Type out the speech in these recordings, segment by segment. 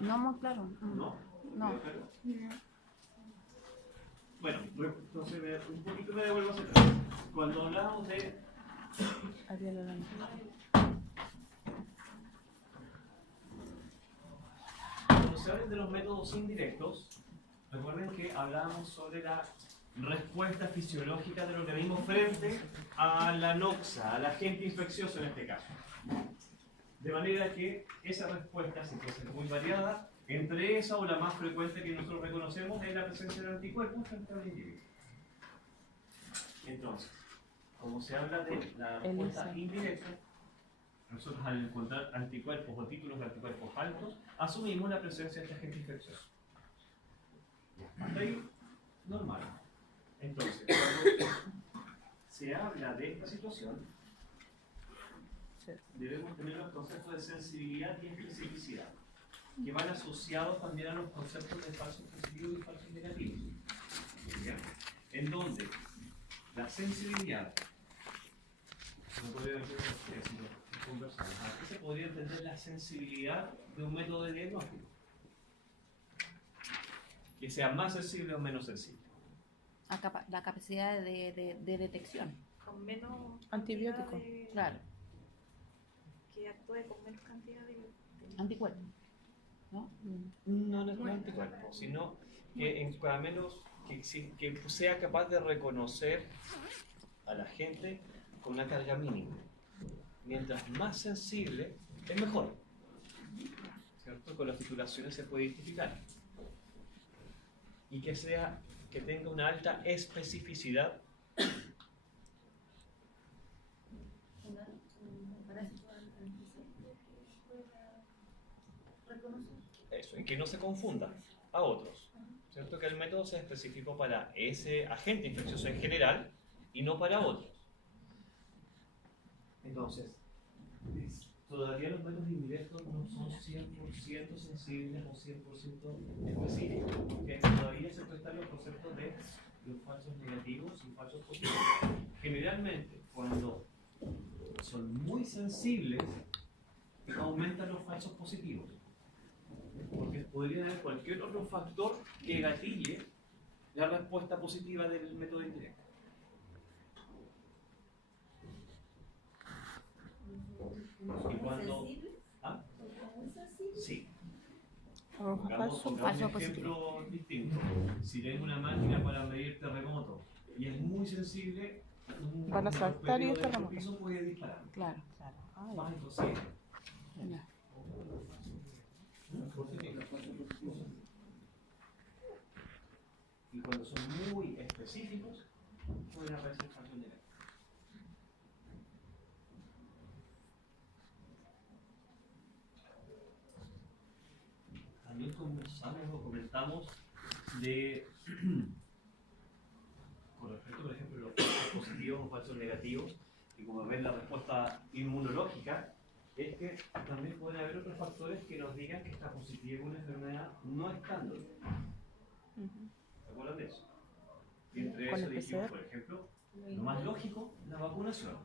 No muy claro. ¿No? No. Bueno, entonces un poquito me devuelvo hacia atrás. Cuando hablamos de... Cuando se habla de los métodos indirectos, recuerden que hablábamos sobre la respuesta fisiológica del organismo frente a la noxa, al agente infeccioso en este caso. De manera que esa respuesta se puede ser muy variada. Entre esa o la más frecuente que nosotros reconocemos es la presencia de anticuerpos frente al individuo. Entonces, como se habla de la respuesta indirecta, nosotros al encontrar anticuerpos o títulos de anticuerpos altos, asumimos la presencia de este agente infeccioso. Hasta ahí, normal. Entonces, cuando se habla de esta situación, debemos tener los conceptos de sensibilidad y especificidad, que van asociados también a los conceptos de falsos positivos y falsos negativos. ¿Bien? En donde la sensibilidad, ¿a qué se podría entender la sensibilidad de un método de diagnóstico? Que sea más sensible o menos sensible. La capacidad de detección. Con menos Antibiótico. Claro. Que actúe con menos cantidad de Anticuerpos. ¿No? No es anticuerpo, sino que a menos que sea capaz de reconocer a la gente con una carga mínima. Mientras más sensible, es mejor. ¿Cierto? Con las titulaciones se puede identificar. Y que tenga una alta especificidad. Eso, y que no se confunda a otros. ¿Cierto? Que el método sea específico para ese agente infeccioso en general y no para otros. Entonces, todavía los métodos indirectos no son 100% sensibles o 100% específicos, porque todavía se prestan los conceptos de los falsos negativos y falsos positivos. Generalmente, cuando son muy sensibles, aumentan los falsos positivos, porque podría haber cualquier otro factor que gatille la respuesta positiva del método indirecto. Y cuando... ¿Ah? Sí. Pongamos un ejemplo distinto. Si tengo una máquina para medir terremotos y es muy sensible, van a saltar y el terremoto piso puede disparar. Claro, claro. Más imposible. Y cuando son muy específicos, pueden aparecer falsos negativos. También conversamos o comentamos de, con respecto, por ejemplo, a los falsos positivos o falsos negativos, y como ven la respuesta inmunológica, es que también pueden haber otros factores que nos digan que está positiva una enfermedad no estando. ¿Se acuerdan de eso? Y entre eso dijimos, por ejemplo, lo más lógico, la vacunación.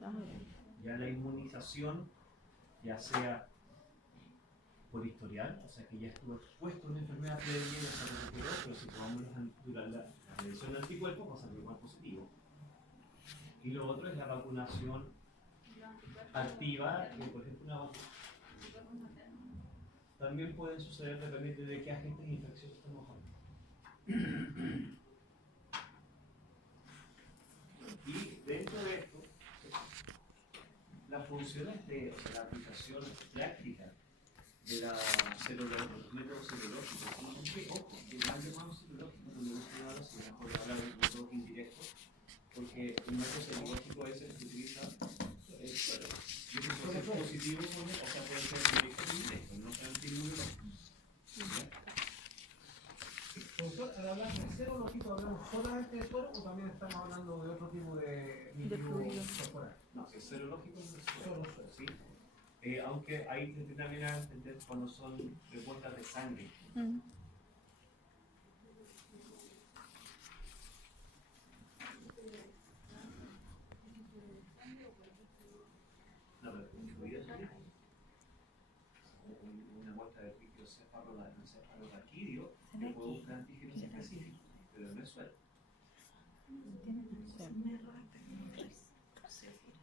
Ya la inmunización, ya sea por historial, o sea que ya estuvo expuesto a una enfermedad previa y ya se recuperó, pero si tomamos la medición de anticuerpos va a salir igual positivo. Y lo otro es la vacunación activa, que por ejemplo una vacuna. También pueden suceder dependiendo de qué agentes infecciosos estamos hablando. Y dentro de esto, las funciones de, o sea, la aplicación práctica de los métodos serológicos, aunque, ojo, que más llamados serológicos, no me gusta nada si mejor hablar de métodos indirectos, porque el método serológico es el que utiliza puede ser positivo, o sea, puede ser directo o indirecto, no antiinmunológico. Profesor, al hablar de serológico, ¿hablamos solamente de suero o también estamos hablando de otro tipo de fluido corporal? No, si es serológico, es solo suero, sí. Aunque ahí también a entender cuando son respuestas de sangre. No, pero incluido una muestra respuesta del líquido cefalorraquídeo, que puede buscar antígenos específicos, pero no es suelo.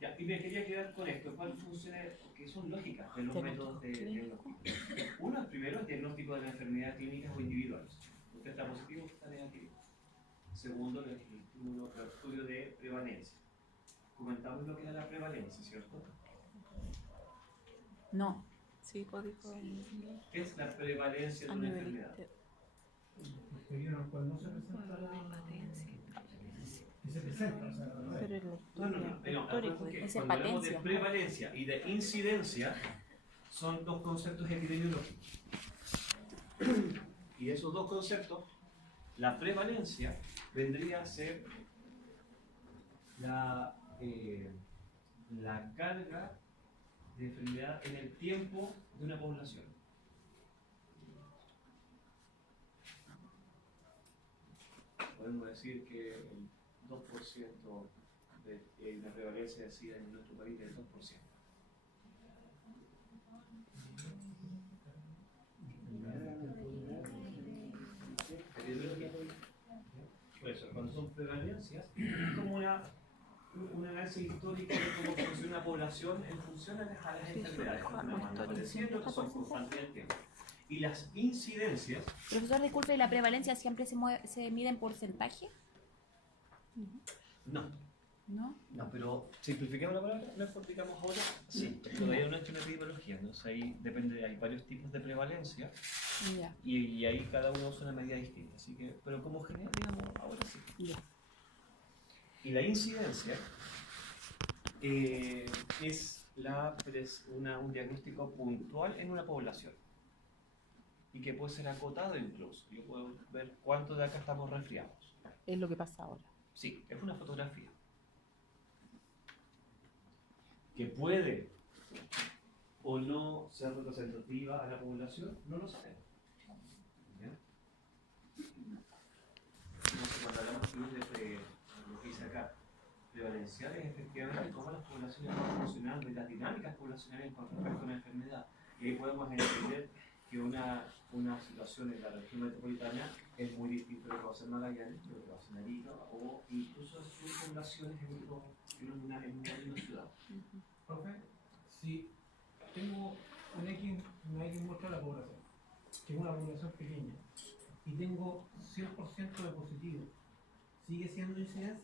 Ya, y me quería quedar con esto, cuáles funciones, que son lógicas de los métodos de diagnóstico. Uno, el primero, el diagnóstico de la enfermedad clínicas o individuales. Usted está positivo, usted está negativo. Segundo, el estudio de prevalencia. Comentamos lo que era la prevalencia, ¿cierto? No. Sí, código ¿Qué es la prevalencia de a una nivel enfermedad? El periodo en el cual no se presenta y se presenta, o sea, la verdad. pero en la No, historia, acuérdense que Es cuando hablamos de patencia. prevalencia y de incidencia, son dos conceptos epidemiológicos. Y esos dos conceptos, la prevalencia vendría a ser la carga de enfermedad en el tiempo de una población. Podemos decir que el 2% de la prevalencia de SIDA en nuestro país es el 2%. Por eso, cuando son prevalencias, es como un análisis histórico de cómo funciona una población en función a las enfermedades que van apareciendo, que son constantes en el tiempo. Y las incidencias, Profesor, disculpe, ¿y la prevalencia siempre se mide en porcentaje? no. ¿No? No, pero simplifiquemos la palabra, lo explicamos ahora. Sí, todavía no es una epidemiología, entonces ahí depende, hay varios tipos de prevalencia Ya. y ahí cada uno usa una medida distinta. Así que, pero como general, digamos, ahora sí. Ya. Y la incidencia es un diagnóstico puntual en una población y que puede ser acotado incluso. Yo puedo ver cuánto de acá estamos resfriados. es lo que pasa ahora. Sí, es una fotografía. Que puede o no ser representativa a la población, no lo sabemos. ¿Ya? Entonces, cuando hablamos de lo que dice acá, prevalenciales, efectivamente, cómo las poblaciones van funcionando y las dinámicas poblacionales con respecto a una enfermedad. Y ahí podemos entender que una situación en la región metropolitana es muy distinta de lo que va a ser Magallanes, de lo que va a ser Arica, o incluso sus poblaciones en una misma ciudad. Profe, si tengo una X muestra de la población, que es una población pequeña, y tengo 100% de positivo, ¿sigue siendo incidencia?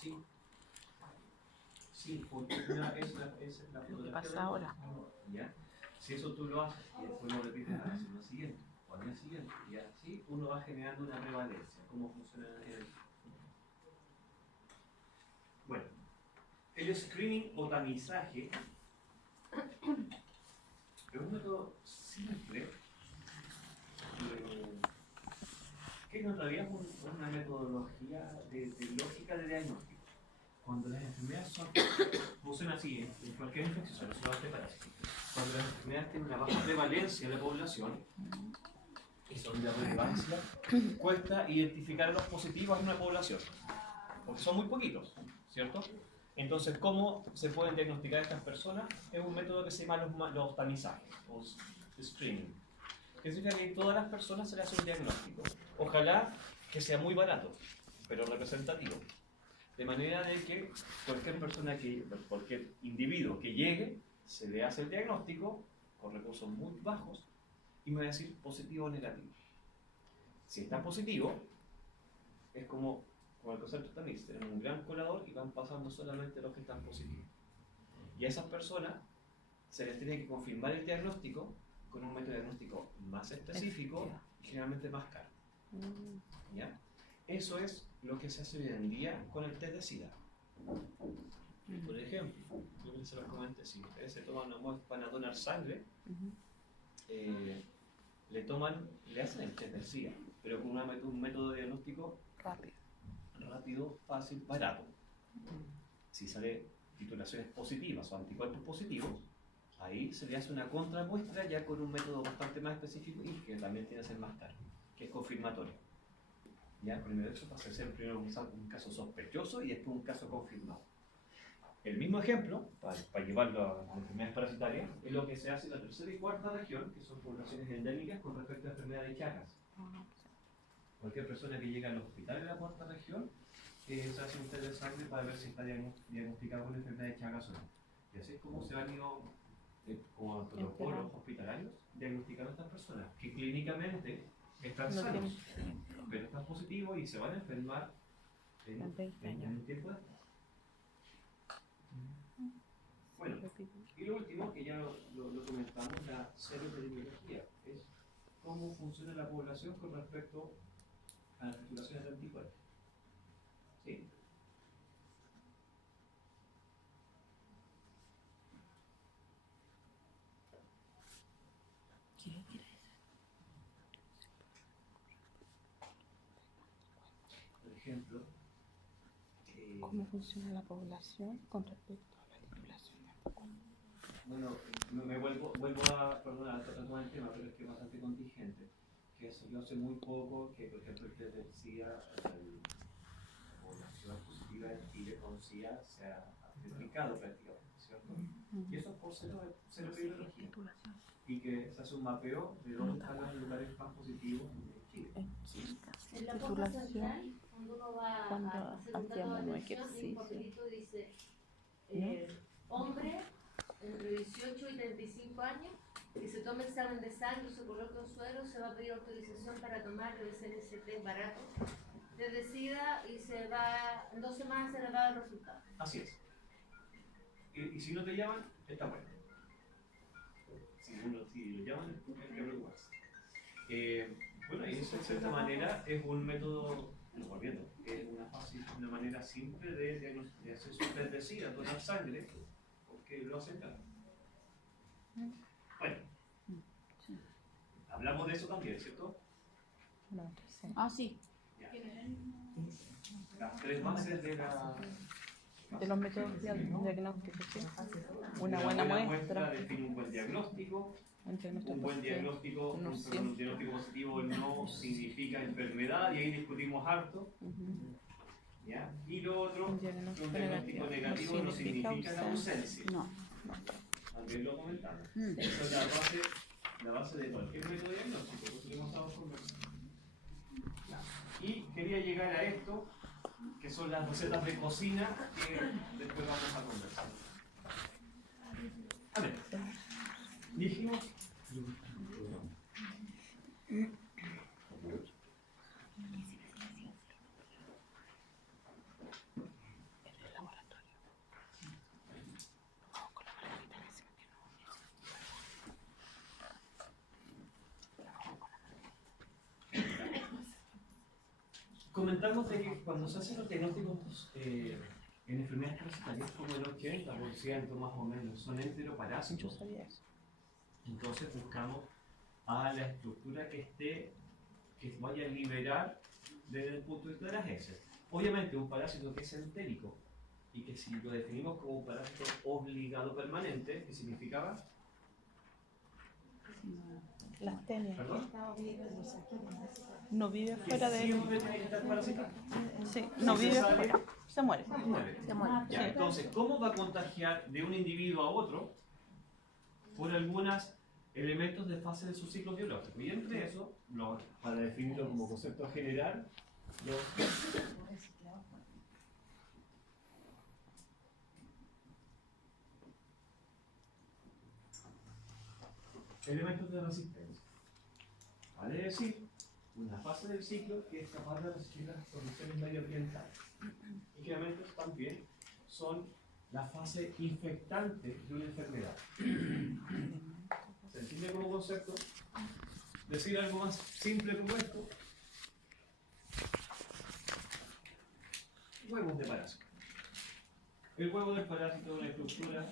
Sí. Sí, porque es la Lo que fotografía pasa del- ahora. ¿Ya? Si eso tú lo haces y después lo repites a la semana siguiente o al día siguiente, y así uno va generando una prevalencia. ¿Cómo funciona el? Bueno, el screening o tamizaje es un método simple, que en realidad es una metodología de lógica de diagnóstico. Cuando las enfermedades funcionan así, en cualquier infección, no solamente parásito. Cuando las enfermedades tienen una baja prevalencia en la población, y son de relevancia, cuesta identificar a los positivos en una población, porque son muy poquitos, ¿cierto? Entonces, ¿cómo se pueden diagnosticar estas personas? Es un método que se llama los tamizajes, o screening. Que significa que a todas las personas se les hace un diagnóstico. Ojalá que sea muy barato, pero representativo. De manera de que cualquier individuo que llegue, se le hace el diagnóstico con recursos muy bajos y me va a decir positivo o negativo. Si está positivo, es como el concepto también, tenemos un gran colador y van pasando solamente los que están positivos. Y a esas personas se les tiene que confirmar el diagnóstico con un método de diagnóstico más específico y generalmente más caro. ¿Ya? Eso es lo que se hace hoy en día con el test de SIDA. Por ejemplo, yo les se los comenté, si ustedes se toman una muestra, van a donar sangre, le hacen el test de SIDA, pero con un método de diagnóstico rápido, fácil, barato. Si sale titulaciones positivas o anticuerpos positivos, ahí se le hace una contramuestra ya con un método bastante más específico y que también tiene que ser más caro, que es confirmatorio. Ya, primero eso pasa a ser primero un caso sospechoso y después un caso confirmado. el mismo ejemplo, para llevarlo a enfermedades parasitarias, es lo que se hace en la tercera y cuarta región, que son poblaciones endémicas con respecto a enfermedades de Chagas. Cualquier persona que llega al hospital de la cuarta región, se hace un test de sangre para ver si está diagnosticado con enfermedad de Chagas o no. Y así es como se han ido, como protocolos hospitalarios, diagnosticando a estas personas, que clínicamente están sanos, pero están positivos y se van a enfermar en un tiempo después. Bueno, y lo último, que ya lo comentamos, la seroepidemiología, es cómo funciona la población con respecto a las circulaciones de anticuerpos. ¿Sí? Por ejemplo, ¿Cómo funciona la población con respecto a la titulación? bueno, me vuelvo a, perdón, a tomar el tema, pero es que es bastante contingente. Que salió hace muy poco, que por ejemplo el test del SIDA, la población positiva en Chile con SIDA se ha triplicado prácticamente, ¿cierto? Y eso es por seroepidemiología. Y que se hace un mapeo de dónde están los lugares más positivos en Chile. En la foto central, cuando uno va Cuando a hacer un dato de hacíamos un atención, hay un ejercicio. papelito dice hombre entre 18 y 35 años, que se tome examen de sangre, se coloca un suero, se va a pedir autorización para tomar el CNCT barato de SIDA y se va, en 2 semanas se le va a dar el resultado. Así es. Y si no te llaman, está bueno. Si lo llaman, es porque hay que preocuparse. Bueno, y eso de cierta manera es un método, volviendo, es una manera simple de hacer su test de SIDA, donar sangre, porque lo aceptan. Bueno, hablamos de eso también, ¿cierto? No, sí. Ah, sí. Ya. Las 3 bases de De los métodos diagnósticos, ¿sí? Una buena muestra. define un buen diagnóstico. Un buen diagnóstico, un diagnóstico positivo no significa enfermedad, y ahí discutimos harto. ¿Ya? Y lo otro, un diagnóstico negativo no significa la ausencia. No. También lo comentamos. Esa es la base de cualquier método diagnóstico, por eso lo hemos estado conversando. Y quería llegar a esto, que son las recetas de cocina que después vamos a conversar. A ver, dijimos. Comentamos de que cuando se hacen los diagnósticos en enfermedades parasitarias, como el 80% más o menos son enteroparásitos. Yo sabía eso. Entonces buscamos a la estructura que vaya a liberar desde el punto de vista de las heces. Obviamente un parásito que es entérico y que si lo definimos como un parásito obligado permanente, ¿qué significaba? La astenia. ¿Perdón? No vive Que fuera de. siempre tiene que estar parasitado. Sí, no Si vive se sale, fuera. Se muere. se muere. Se muere. Ya, Sí. entonces, ¿cómo va a contagiar de un individuo a otro? Por algunos elementos de fase de su ciclo biológico. Y entre eso, para definirlo como concepto general, los elementos de resistencia. Vale decir, una fase del ciclo que es capaz de resistir las condiciones medioambientales. Y que elementos también son la fase infectante de una enfermedad. ¿Se entiende como concepto? Decir algo más simple como esto. Huevos de parásito. El huevo del parásito es una estructura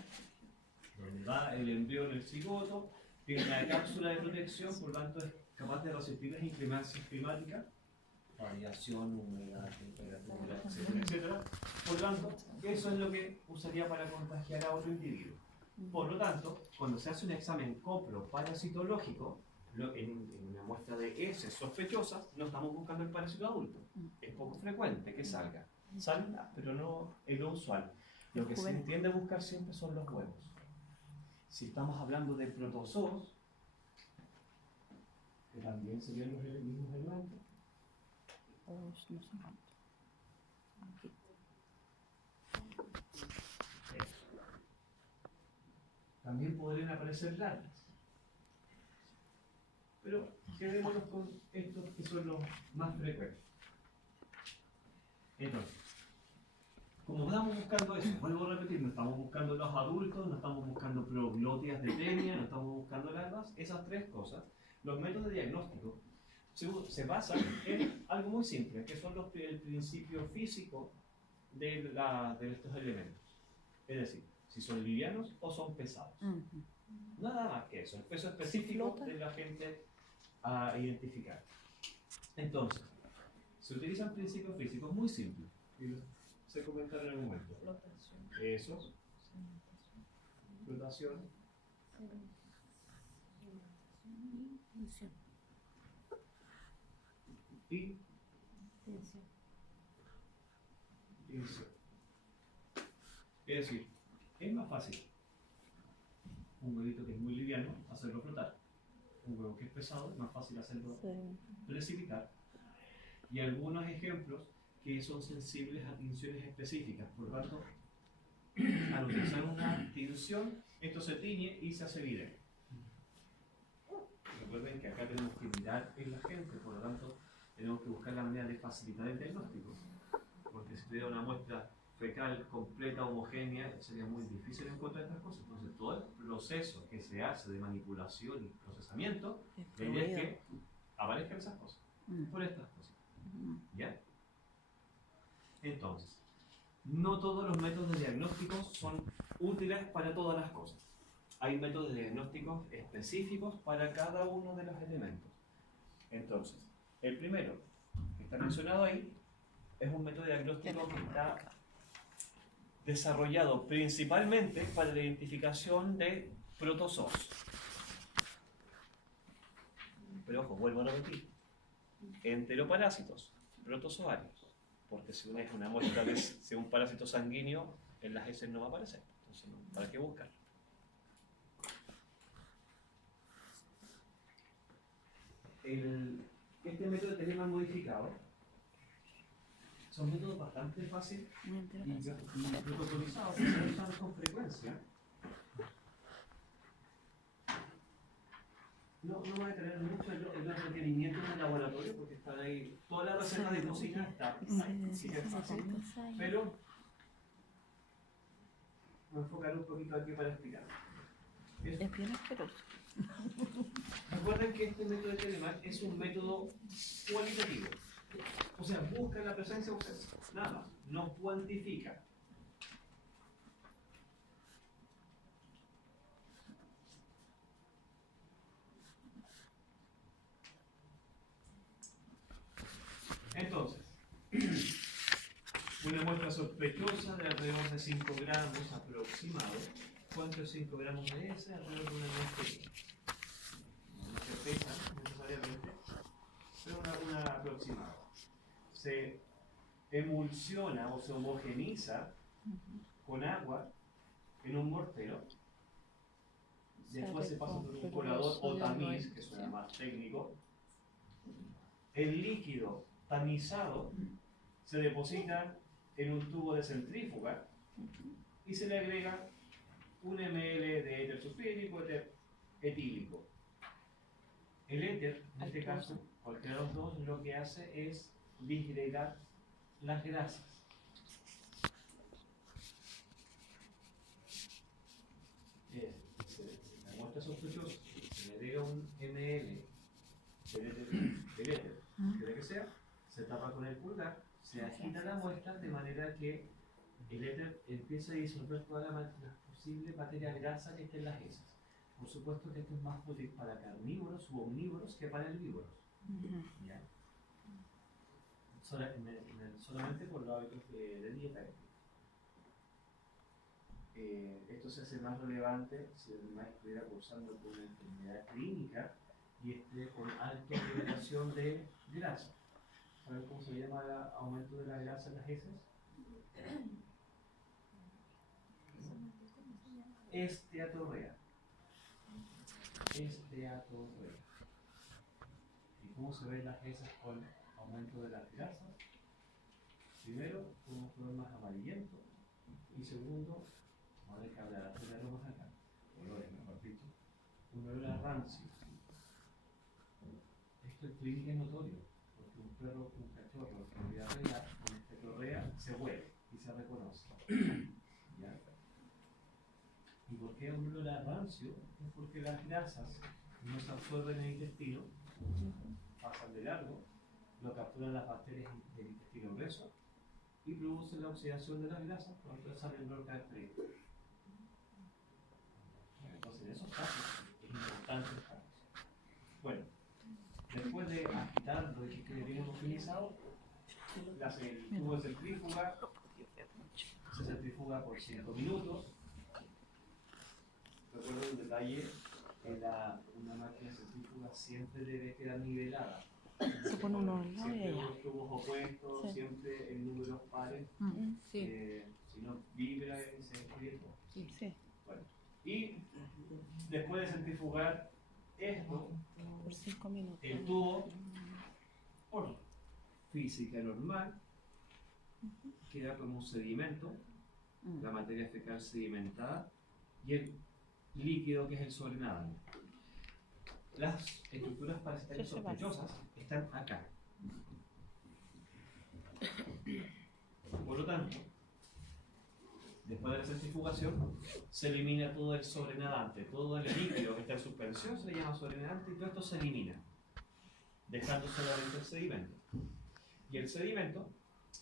donde va el embrión, el cigoto, tiene una cápsula de protección, por lo tanto es capaz de resistir las inclemencias climáticas, variación, humedad, temperatura, etcétera, etcétera. Por lo tanto, eso es lo que usaría para contagiar a otro individuo. Por lo tanto, cuando se hace un examen coproparasitológico, en una muestra de heces sospechosas, no estamos buscando el parásito adulto. Es poco frecuente que salga. Sale, pero no es lo usual. Lo que se Juvenil. tiende a buscar siempre son los huevos. Si estamos hablando de protozoos, que también serían los mismos elementos, No sé cuánto. Aquí. también podrían aparecer larvas. Pero quedémonos con estos que son los más frecuentes. Entonces, como estamos buscando eso, vuelvo a repetir, no estamos buscando los adultos, no estamos buscando proglótidas de tenia, no estamos buscando larvas, esas tres cosas, los métodos de diagnóstico se basan en algo muy simple, que son el principio físico de estos elementos. Es decir, si son livianos o son pesados. Ujú. Nada más que eso, el peso específico flota. de la gente a identificar. Entonces, se utilizan principios físicos muy simples, y los sé comentar en el momento. Eso, flotación, y tensión. Es decir, es más fácil un huevito que es muy liviano hacerlo flotar. Un huevo que es pesado es más fácil hacerlo Sí. precipitar. Y algunos ejemplos que son sensibles a tinciones específicas. Por lo tanto, al utilizar una tinción, esto se tiñe y se hace evidente. Recuerden que acá tenemos que mirar en la gente, por lo tanto, tenemos que buscar la manera de facilitar el diagnóstico. Porque si tuviera una muestra fecal completa, homogénea, sería muy difícil encontrar estas cosas. Entonces, todo el proceso que se hace de manipulación y procesamiento, la idea es que aparezcan esas cosas, por estas cosas. ¿Ya? Entonces, no todos los métodos de diagnóstico son útiles para todas las cosas. Hay métodos de diagnóstico específicos para cada uno de los elementos. Entonces, el primero, que está mencionado ahí, es un método de diagnóstico que está desarrollado principalmente para la identificación de protozoos. Pero ojo, vuelvo a repetir, enteroparásitos, protozoarios, porque si es una muestra de un parásito sanguíneo, en las heces no va a aparecer, entonces ¿para qué buscarlo? Este método de telema modificado son métodos bastante fáciles y protocolizados que se usan con frecuencia. No voy a tener mucho en los requerimientos del laboratorio porque están ahí, toda la receta de cocina está sí que es fácil, pero me voy a enfocar un poquito aquí para explicar. Es bien asqueroso. Recuerden que este método de Telemann es un método cualitativo. O sea, busca la presencia o ausencia, nada más, no cuantifica. Entonces, una muestra sospechosa de alrededor de 5 gramos aproximado. ¿Cuánto es 5 gramos de ese? Alrededor de una muestra. No se pesa necesariamente, pero una aproximada. Se emulsiona o se homogeniza con agua en un mortero. Después se pasa por un colador o tamiz, que suena más técnico. El líquido tamizado se deposita en un tubo de centrífuga y se le agrega 1 ml de éter sulfídrico, éter etílico. El éter, en este caso, cualquiera de los dos, lo que hace es disgregar las grasas. La muestra sospechosa, se le agrega 1 ml del éter, quiera que sea, se tapa con el pulgar, se agita la muestra de manera que el éter empieza a disolver toda la posible materia grasa que esté en las heces. Por supuesto que esto es más útil para carnívoros u omnívoros que para herbívoros. ¿Ya? Solamente por los hábitos de dieta. Esto se hace más relevante si el animal estuviera cursando por una enfermedad clínica y esté con alta liberación de grasa. ¿Saben cómo se llama el aumento de la grasa en las heces? esteatorrea. Esteatorrea. ¿Y cómo se ven las heces con aumento de las grasas? Primero, un color más amarillento. Y segundo, ahora hay que hablar de aromas acá, olores mejor dicho, un olor a rancio. Esto es clínica y notorio, porque un perro, un cachorro con diarrea, con esteatorrea, se huele y se reconoce. ¿Ya? ¿Y por qué un olor a rancio? Es porque las grasas no se absorben en el intestino, pasan de largo, lo capturan las bacterias del intestino grueso y producen la oxidación de las grasas, por lo tanto sale el olor característico. Entonces, en esos casos es importante el cambio. Bueno, después de agitarlo y que bien homogenizado, el tubo de centrífuga se centrifuga por 5 minutos. Recuerdo un detalle, una máquina centrífuga siempre debe quedar nivelada. Se pone uno al lado y Siempre allá. los tubos opuestos, Sí. siempre en números pares. Sí. Si no vibra y se escribe. Sí. Bueno, y después de centrifugar esto, Por 5 minutos. el tubo, por física normal, queda como un sedimento, la materia fecal sedimentada y el líquido que es el sobrenadante. Las estructuras parasitarias Sí, se va. sospechosas están acá. Por lo tanto, después de la centrifugación, se elimina todo el sobrenadante, todo el líquido que está en suspensión se le llama sobrenadante y todo esto se elimina, dejando solamente el sedimento. Y el sedimento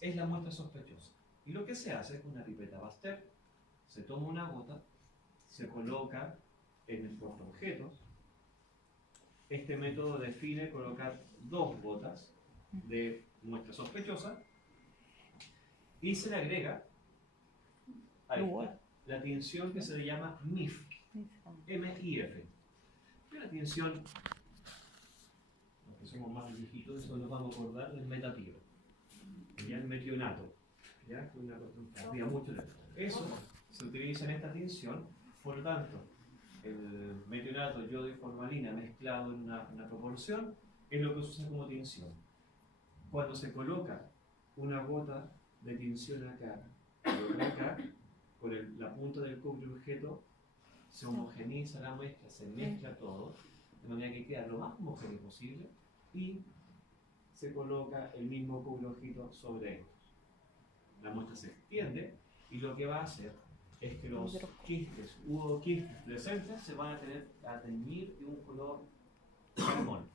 es la muestra sospechosa. Y lo que se hace con una pipeta Pasteur, se toma una gota, se coloca en el portaobjetos. Este método define colocar 2 gotas de muestra sospechosa y se le agrega ahí está, la tinción que se le llama MIF, M-I-F. Y la tinción, los que somos más viejitos, eso nos vamos a acordar del metatiro, ya el metionato, ya que una cuestión que había mucho de eso se utiliza en esta tinción, por lo tanto, el metionato, yodo y formalina mezclado en una proporción es lo que se usa como tinción. Cuando se coloca una gota de tinción acá y otra acá, con la punta del cubre objeto se homogeniza la mezcla, se mezcla todo, de manera que queda lo más homogéneo posible y se coloca el mismo cubre objeto sobre esto. La muestra se extiende y lo que va a hacer es que los quistes, quistes fluorescentes se van a teñir de un color salmón.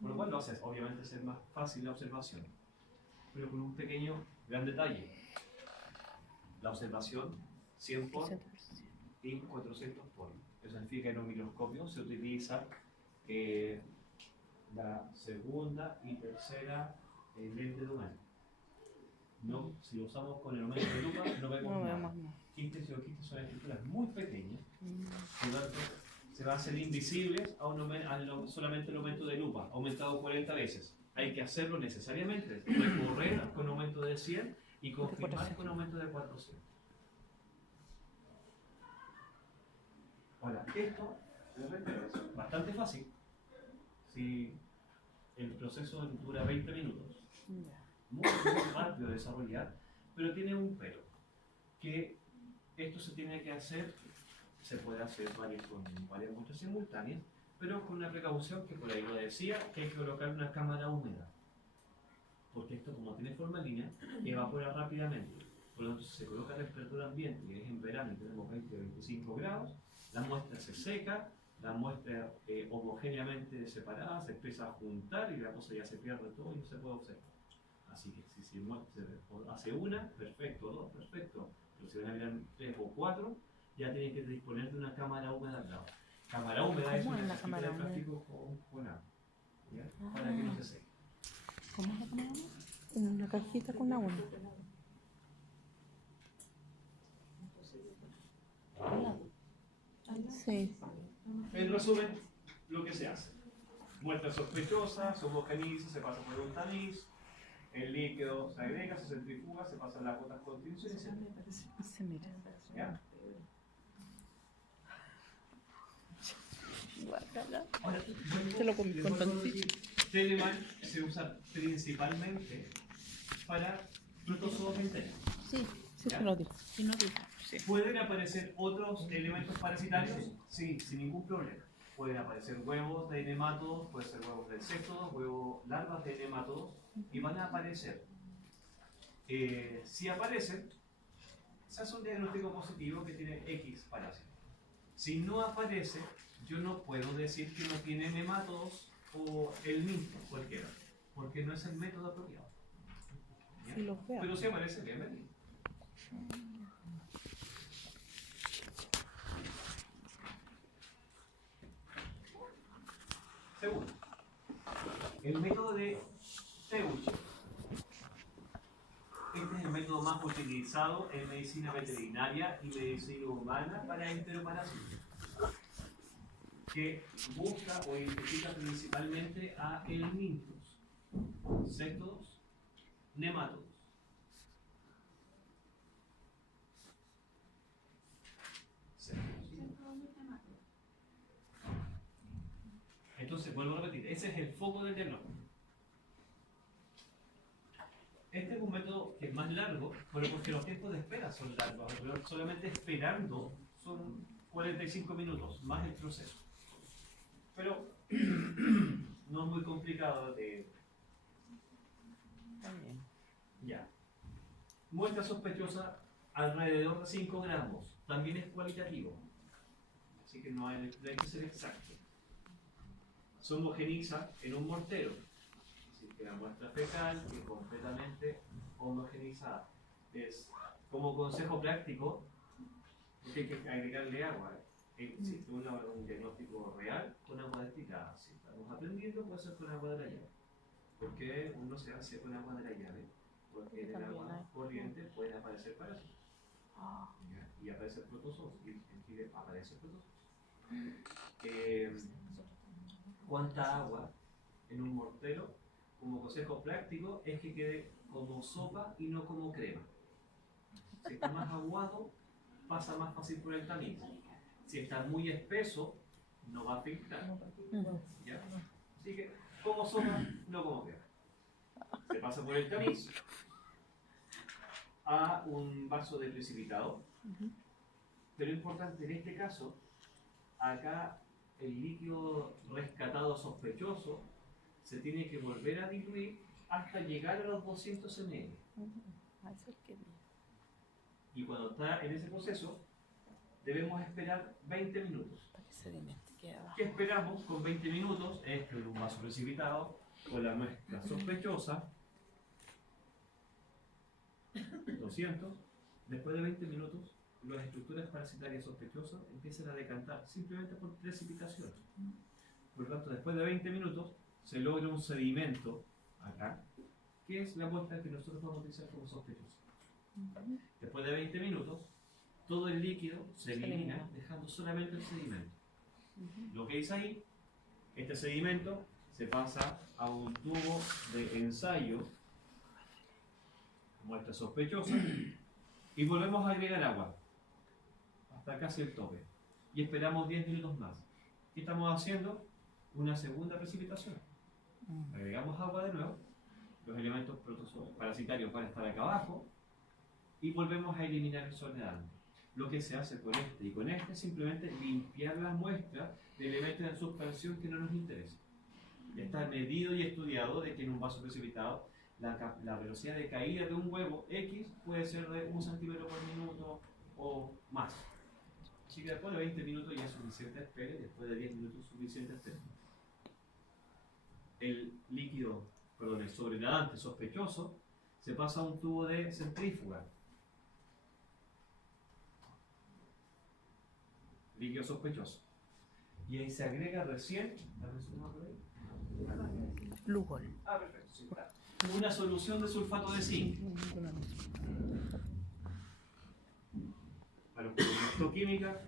Por lo cual lo hace obviamente ser más fácil la observación. Pero con un pequeño, gran detalle. La observación 100 por y 400 por. Eso significa que en un microscopio se utiliza la segunda y tercera lente de humano. No, si lo usamos con el aumento de lupa, no vemos nada. Quistes y quistes son estructuras muy pequeñas, por lo tanto, se van a hacer invisibles solamente el aumento de lupa, aumentado 40 veces. Hay que hacerlo necesariamente, recorrer con aumento de 100 y confirmar con aumento de 400. Ahora, esto es bastante fácil. Si el proceso dura 20 minutos, muy rápido de desarrollar, pero tiene un pero, que esto se tiene que hacer, se puede hacer con varias muestras simultáneas, pero con una precaución que por ahí lo decía, que hay que colocar una cámara húmeda, porque esto como tiene formalina, evapora rápidamente. Por lo tanto, si se coloca a temperatura ambiente, y es en verano y tenemos 20-25 grados, la muestra se seca, la muestra homogéneamente separada, se empieza a juntar y la cosa ya se pierde todo y no se puede observar. Así que si se hace una, perfecto, 2, perfecto, pero si van a mirar 3 o 4, ya tienen que disponer de una cámara húmeda al lado. Cámara húmeda es una cajita de plástico con agua, ¿ya? Para que no se seque. ¿Cómo es la cámara? En una cajita con agua. Sí. En resumen, lo que se hace. Muestra sospechosa, se homogeniza, se pasa por un tamiz, el líquido se agrega, se centrifuga, se pasan las gotas con tinción y se... Se mira. ¿Ya? Ahora, Se lo comí les con vuelvo a pancito. decir, Telemann se usa principalmente para protozoos enteros. Sí, sí ¿Ya? se lo digo. Sí, no digo. Sí. ¿Pueden aparecer otros elementos parasitarios? Sí, sin ningún problema. Pueden aparecer huevos de nematodos, pueden ser huevos de insectos, huevos, larvas de nematodos, y van a aparecer. Si aparecen, se hace un diagnóstico positivo que tiene X parásitos. Si no aparece, yo no puedo decir que no tiene nematodos o el mismo, cualquiera, porque no es el método apropiado. ¿Ya? Sí, los veo. Pero si aparece, bienvenido. Segundo, el método de Teucher. Este es el método más utilizado en medicina veterinaria y medicina humana para enteroparasitos, que busca o identifica principalmente a helmintos, insectos, nemátodos. Entonces, vuelvo a repetir, ese es el foco del diagnóstico. Este es un método que es más largo, pero porque los tiempos de espera son largos. Solamente esperando son 45 minutos, más el proceso. Pero no es muy complicado de... También. Ya. Muestra sospechosa alrededor de 5 gramos. También es cualitativo. Así que no hay que ser exacto. Se homogeniza en un mortero. Así que la muestra fecal es completamente homogenizada. Es como consejo práctico, porque hay que agregarle agua. Existe un diagnóstico real con agua destilada. Si estamos aprendiendo, puede ser con agua de la llave. ¿Por qué uno se hace con agua de la llave? Porque en el agua corriente pueden aparecer parásitos. Y aparecen protozoos. Y en Chile aparecen protozoos. ¿Cuánta agua en un mortero? Como consejo práctico es que quede como sopa y no como crema. Si está más aguado, pasa más fácil por el tamiz. Si está muy espeso, no va a filtrar. ¿Ya? Así que como sopa, no como crema. Se pasa por el tamiz a un vaso de precipitado. Pero importante en este caso, acá el líquido rescatado sospechoso se tiene que volver a diluir hasta llegar a los 200 ml. Y cuando está en ese proceso, debemos esperar 20 minutos. ¿Qué esperamos con 20 minutos? Es que en un vaso precipitado, con la muestra sospechosa, 200, después de 20 minutos, las estructuras parasitarias sospechosas empiezan a decantar simplemente por precipitación. Por lo tanto, después de 20 minutos se logra un sedimento acá, que es la muestra que nosotros vamos a utilizar como sospechosa. Después de 20 minutos, todo el líquido se elimina, dejando solamente el sedimento. Lo que dice ahí, este sedimento se pasa a un tubo de ensayo, muestra sospechosa, y volvemos a agregar agua hasta casi el tope y esperamos 10 minutos más. ¿Qué estamos haciendo? Una segunda precipitación. Agregamos agua de nuevo, los elementos parasitarios van a estar acá abajo y volvemos a eliminar el soledad. Lo que se hace con este y con este es simplemente limpiar las muestras de elementos en suspensión que no nos interesan. Está medido y estudiado de que en un vaso precipitado la velocidad de caída de un huevo X puede ser de 1 centímetro por minuto o más. Así que después de 20 minutos ya es suficiente espera y después de 10 minutos suficiente espera. El líquido, perdón, el sobrenadante sospechoso se pasa a un tubo de centrífuga. Líquido sospechoso. Y ahí se agrega recién, Lugol. ah, perfecto, sí, está. Una solución de sulfato de zinc. Para química,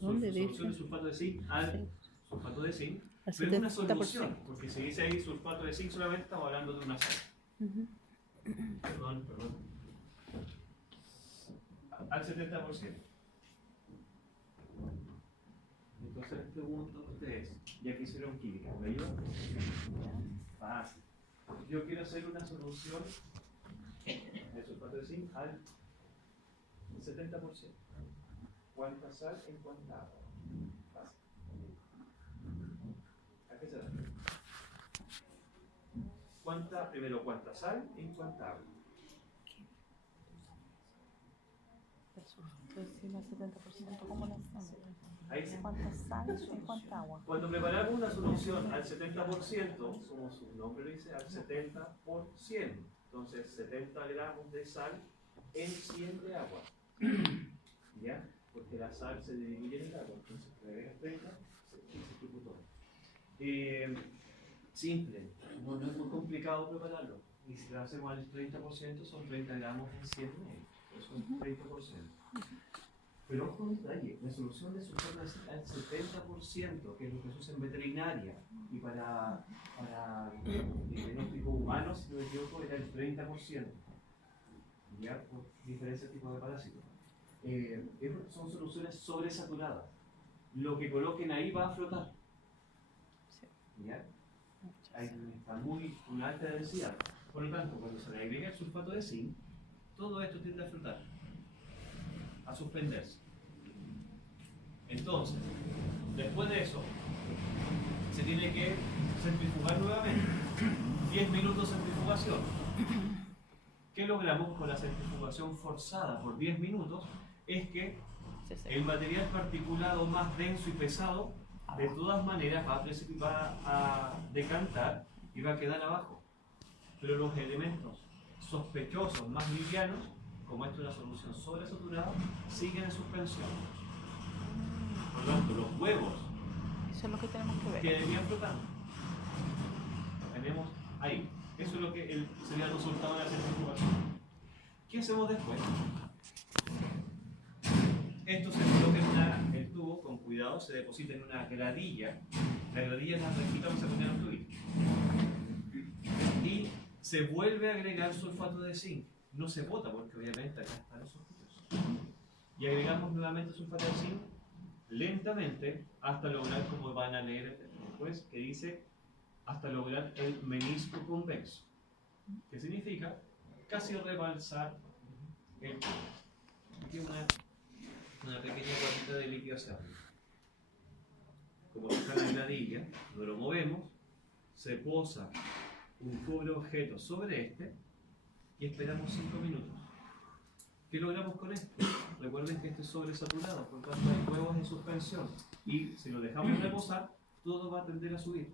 ¿Dónde solución de dice? sulfato de zinc al sulfato de zinc. Al Pero es una 70%. solución, porque si dice ahí sulfato de zinc solamente estamos hablando de una sal. Perdón. Al 70%. Entonces, pregunto a ustedes, ya que hicieron química, ¿me ayudan? Fácil. Yo quiero hacer una solución de sulfato de zinc al 70%. ¿Cuánta sal en cuánta agua? Fácil. ¿A qué se da? Primero, ¿cuánta sal en cuánta agua? El sulfato de zinc al 70%, ¿cómo lo hacemos? Ahí sí. ¿Cuánta sal y cuánta agua? Cuando preparamos una solución al 70%, como su nombre lo dice, al 70%. Entonces, 70 gramos de sal en 100 de agua. ¿Ya? Porque la sal se divide en el agua. Entonces, agregas 30 y se ejecutó. Simple. No es muy complicado prepararlo. Y si lo hacemos al 30%, son 30 gramos en 100 ml. Eso es un 30%. Pero ojo un detalle, la solución de sulfato de zinc al 70%, que es lo que se usa en veterinaria y para diagnóstico humano, si no me equivoco, era el 30%. Ya, por diferentes tipos de parásitos. Son soluciones sobresaturadas. Lo que coloquen ahí va a flotar. ¿Ya? Ahí está una alta densidad. Por lo tanto, cuando se le agrega el sulfato de zinc, todo esto tiende a flotar, a suspenderse. Entonces, después de eso, se tiene que centrifugar nuevamente. 10 minutos de centrifugación. ¿Qué logramos con la centrifugación forzada por 10 minutos? Es que el material particulado más denso y pesado, de todas maneras, va a decantar y va a quedar abajo. Pero los elementos sospechosos más livianos, como esto es una solución sobresaturada, siguen en suspensión. Por lo tanto, los huevos Eso es lo que tenemos que ver. que debían flotar, tenemos ahí. Eso es lo que sería el resultado de la centrifugación. ¿Qué hacemos después? Esto se coloca en el tubo, con cuidado, se deposita en una gradilla. La gradilla es la rejita donde se pone el fluir. Y se vuelve a agregar sulfato de zinc. No se bota porque obviamente acá están los sospechosos. Y agregamos nuevamente sulfato de zinc lentamente hasta lograr, como van a leer después, que dice hasta lograr el menisco convexo. ¿Qué significa? Casi rebalsar el tubo. Aquí una pequeña gotita de líquido hacia arriba. Como está en la gradilla, lo movemos, se posa un cubre objeto sobre este y esperamos 5 minutos. ¿Qué logramos con esto? Recuerden que este es sobresaturado, por tanto hay huevos en suspensión y si lo dejamos reposar, todo va a tender a subir.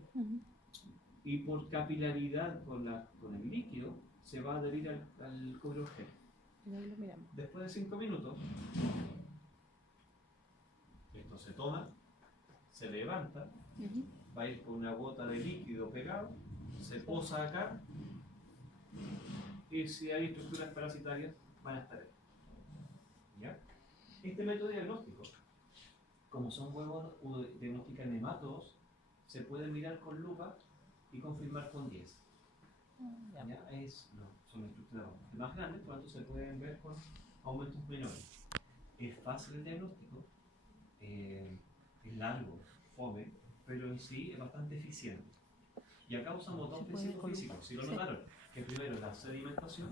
Y por capilaridad con el líquido se va a adherir al cubre objeto. Después de 5 minutos, esto se toma, se levanta, va a ir con una gota de líquido pegado, se posa acá y si hay estructuras parasitarias van a estar ahí. ¿Ya? Este método diagnóstico, como son huevos diagnostican nematodos, se puede mirar con lupa y confirmar con 10. ¿Ya? Son estructuras más grandes, por lo tanto se pueden ver con aumentos menores. Es fácil el diagnóstico, es largo, fome, pero en sí es bastante eficiente. Y acá usamos dos principios físicos, si lo notaron, que primero la sedimentación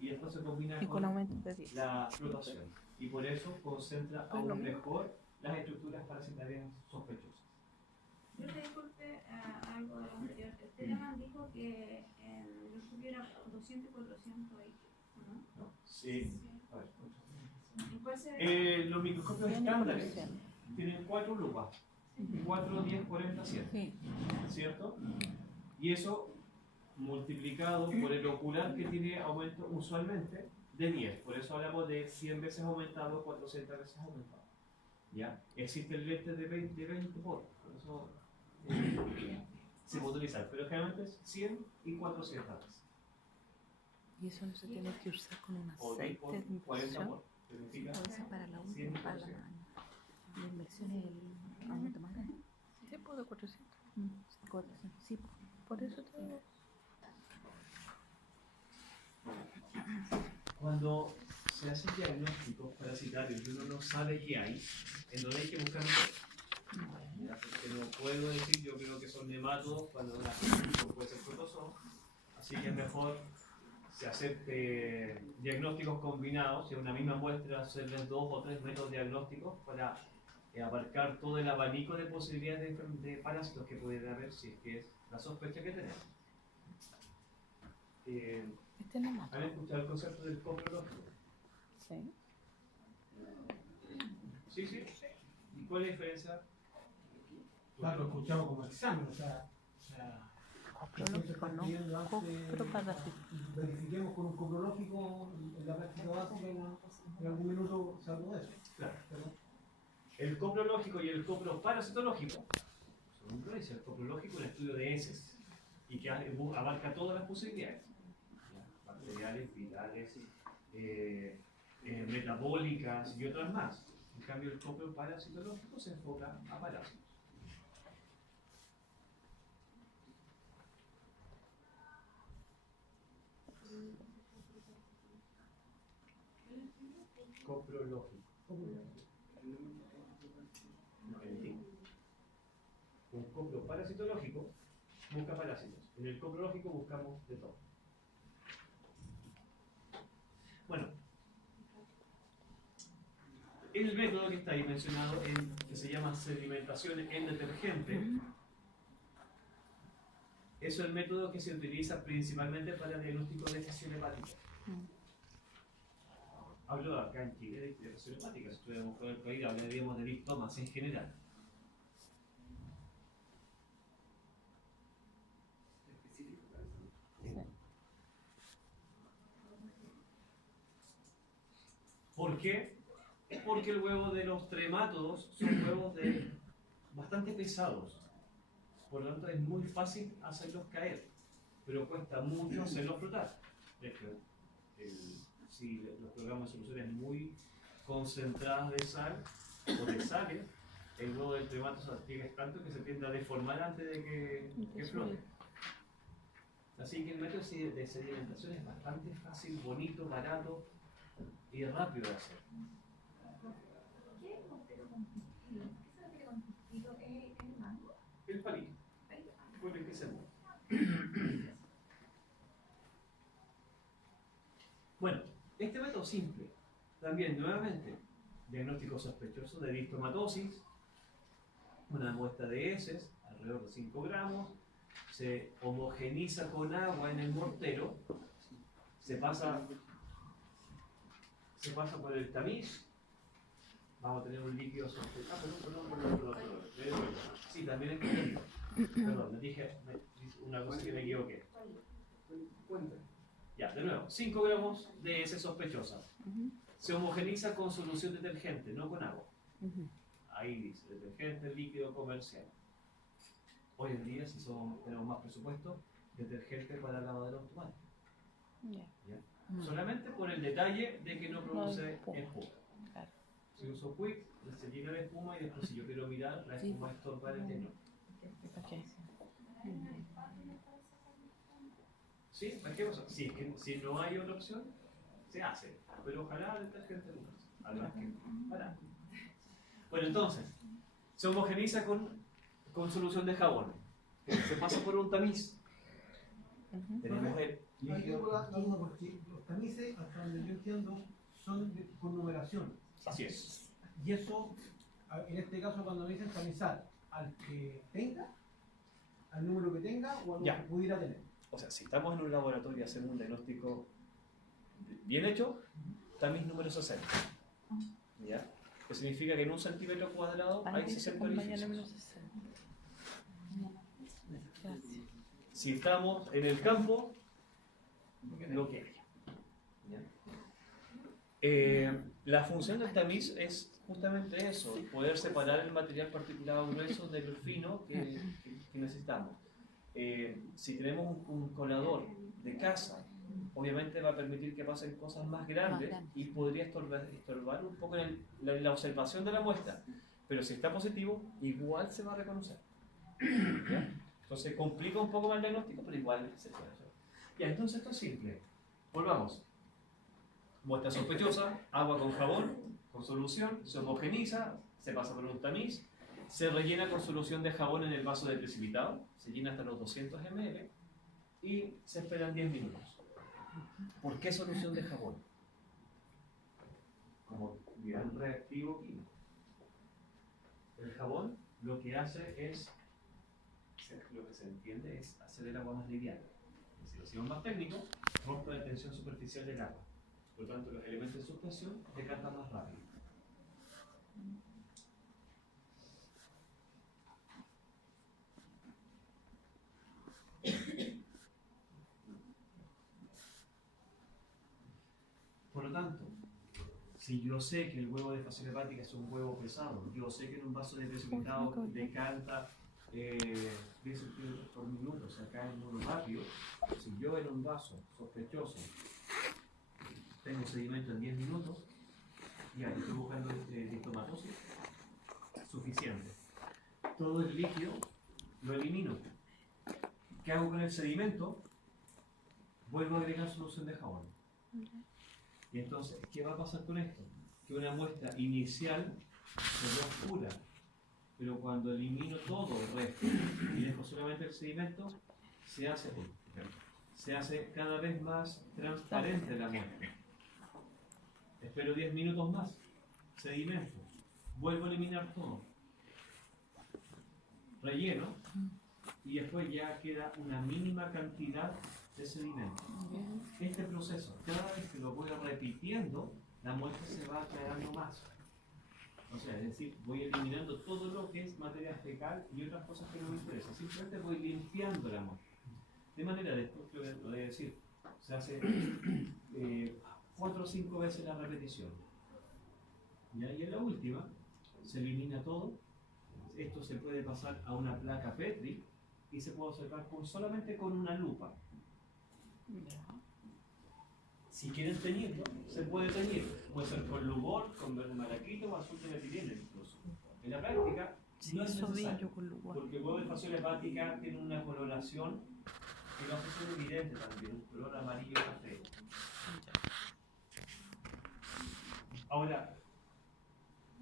y después se combina con la flotación. Y por eso concentra aún mejor las estructuras parasitarias sospechosas. Yo te disculpe algo de lo anterior. Telemann dijo que en YouTube era 200 y 400 ahí, ¿no? Sí. A ver, ¿Y cuál sería? los microscopios estándares tienen 4 lupas. 4, 10, 40, 100. ¿Cierto? Y eso multiplicado por el ocular que tiene aumento usualmente de 10. Por eso hablamos de 100 veces aumentado, 400 veces aumentado. ¿Ya? Existe el lente de 20 por eso se puede utilizar, pero generalmente es 100 y 400 veces. Y eso no se tiene que usar con un O 10 aceite de por 40 infusión. por. Significa O ese para la 100 última, para 400. la inversión es el aumento más grande. Sí, pues de 400. 400. Sí, por eso te digo. Cuando se hacen diagnósticos parasitarios y uno no sabe qué hay, en donde hay que buscar Ya, porque no puedo decir, yo creo que son nematodos cuando la puede ser protozoo, así que es mejor se acepte diagnósticos combinados, en una misma muestra hacerles 2 o 3 métodos diagnósticos para abarcar todo el abanico de posibilidades de parásitos que pueden haber si es que es la sospecha que tenemos. Este no mata. ¿Han escuchado el concepto del coprológico? Sí. Sí, sí. ¿Y cuál es la diferencia? Claro, lo escuchamos como examen, o sea Coprológico, ¿no? Coproparásito. verifiquemos con un coprológico en la práctica básica en algún minuto se habló de eso. Claro. Pero, El coprológico y el coproparasitológico son un precio. El coprológico es un estudio de heces y que abarca todas las posibilidades. ¿Ya? Bacteriales, virales, metabólicas y otras más. En cambio, el coproparasitológico se enfoca a parásitos. Coprológico. No, el tipo. Un coproparasitológico busca parásitos. En el coprológico buscamos de todo. Bueno, el método que está ahí mencionado, que se llama sedimentación en detergente, es el método que se utiliza principalmente para el diagnóstico de infección hepática. Hablo acá en Chile de infección hepática, si estuviéramos fuera del país hablaríamos de listomas en general. ¿Por qué? Porque el huevo de los tremátodos son huevos bastante pesados. Por lo tanto, es muy fácil hacerlos caer, pero cuesta mucho hacerlos flotar. De hecho, si los programas de soluciones muy concentradas de sal o de sales, el huevo del tremato se aplica tanto que se tiende a deformar antes de que flote. Así que el método de sedimentación es bastante fácil, bonito, barato y rápido de hacer. ¿Qué es mortero combustible? ¿Qué se refiere con combustible? ¿Es el mango? El palito. Por el que se mueve. Bueno, este método simple, también nuevamente, diagnóstico sospechoso de distomatosis, una muestra de heces, alrededor de 5 gramos, se homogeniza con agua en el mortero, se pasa por el tamiz, vamos a tener un líquido sospechoso. Perdón. Sí, también es correcto. Perdón, me dije una cosa que me equivoqué. Ya, de nuevo, 5 gramos de heces sospechosas. Se homogeniza con solución detergente, no con agua. Ahí dice, detergente líquido comercial. Hoy en día, si tenemos más presupuesto, detergente para lavadero automático. ¿Ya? Solamente por el detalle de que no produce espuma. Claro. Si uso Quick, se llena de espuma y después si yo quiero mirar, la espuma estorba el diagnóstico. Okay. ¿Sí? ¿Qué cosa? Sí, si no hay otra opción, se hace. Pero ojalá el detergente no hace. Además que para. Bueno, entonces, se homogeniza con solución de jabón. Se pasa por un tamiz. Tenemos el ahí líquido. tengo la duda porque los tamices, hasta donde yo entiendo, son con numeración. Así es. Y eso, en este caso, cuando me dicen tamizar, al que tenga, al número que tenga o a lo Ya. que pudiera tener. O sea, si estamos en un laboratorio y hacemos un diagnóstico bien hecho, tamiz número 60. ¿Ya? Que significa que en 1 centímetro cuadrado hay 60 orificios. Si estamos en el campo, lo que haya. ¿Ya? La función del tamiz es justamente eso, poder separar el material particulado grueso del fino que necesitamos. Si tenemos un colador de casa, obviamente va a permitir que pasen cosas más grandes y podría estorbar un poco en la observación de la muestra, pero si está positivo, igual se va a reconocer. ¿Ya? Entonces complica un poco más el diagnóstico, pero igual se puede hacer. Ya, entonces esto es simple. Volvamos. Muestra sospechosa, agua con jabón, con solución, se homogeniza, se pasa por un tamiz, Se rellena con solución de jabón en el vaso de precipitado, se llena hasta los 200 ml y se esperan 10 minutos. ¿Por qué solución de jabón? Como gran reactivo químico. El jabón lo que hace es, lo que se entiende es hacer el agua más liviana. Si lo hacemos más técnico, rompe la tensión superficial del agua. Por lo tanto, los elementos de suspensión decantan más rápido. Por lo tanto, si yo sé que el huevo de fascia hepática es un huevo pesado, yo sé que en un vaso de precipitado decanta 10 centímetros por minuto, se cae muy rápido. Si yo en un vaso sospechoso tengo sedimento en 10 minutos, ya estoy buscando distomatosis, suficiente. Todo el líquido lo elimino. ¿Qué hago con el sedimento? Vuelvo a agregar solución de jabón. Y entonces, ¿qué va a pasar con esto? Que una muestra inicial se ve oscura, pero cuando elimino todo el resto y dejo solamente el sedimento, se hace cada vez más transparente la muestra. Espero 10 minutos más, sedimento, vuelvo a eliminar todo, relleno y después ya queda una mínima cantidad de sedimento. Este proceso, cada vez que lo voy repitiendo, la muestra se va aclarando más. O sea, es decir, voy eliminando todo lo que es materia fecal y otras cosas que no me interesan. Simplemente voy limpiando la muestra. De manera, después lo voy a decir, se hace 4 o 5 veces la repetición. ¿Ya? Y en la última, se elimina todo. Esto se puede pasar a una placa Petri y se puede observar solamente con una lupa. Si quieren teñirlo, se puede teñir. Puede ser con lubor, con verde malaquito o azul de metileno incluso. En la práctica no es necesario, porque el huevo de fasciola hepática tiene una coloración que no hace ser evidente también, un color amarillo café. Ahora,